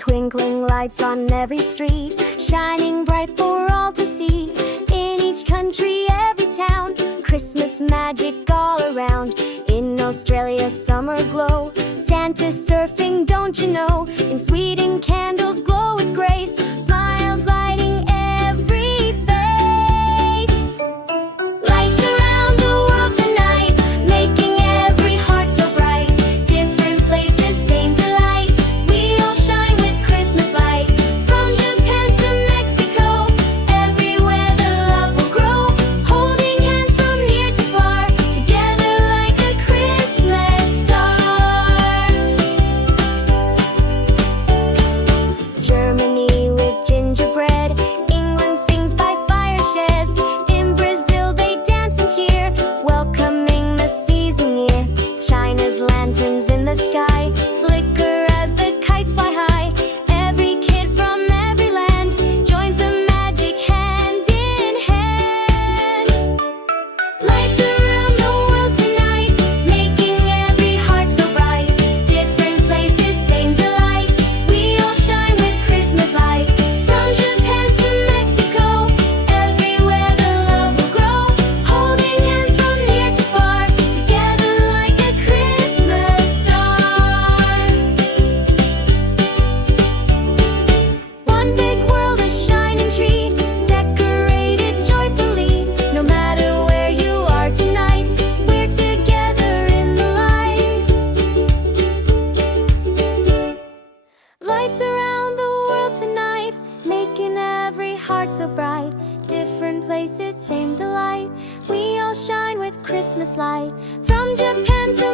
Twinkling lights on every street, shining bright for all to see. In each country, every town, Christmas magic all around. In Australia, summer glow, Santa's surfing, don't you know? In Sweden, candles glow with grace, smiles lighting every face. Lights around the world tonight, making every heart so bright. Different places, same delight. We all shine with Christmas light. From Japan to Mexico, everywhere the love will grow. Holding hands from near to far, together like a Christmas star. Germany with gingerbread, England sings by fire sheds. In Brazil they dance and cheer, welcoming the season near. China's lanterns in the sky flicker as the kites fly high. Every kid from every land joins the magic hand in hand. Lights around the world tonight, making every heart so bright. Different places, same delight. We all shine with Christmas light. From Japan to Mexico, everywhere the love will grow. Holding hands from near to far, together like a Christmas star. One big world, a shining tree, decorated joyfully. No matter where you are tonight, we're together in the light. Lights around the world tonight, making every heart so bright. Different places, same delight. We all shine with Christmas light. From Japan to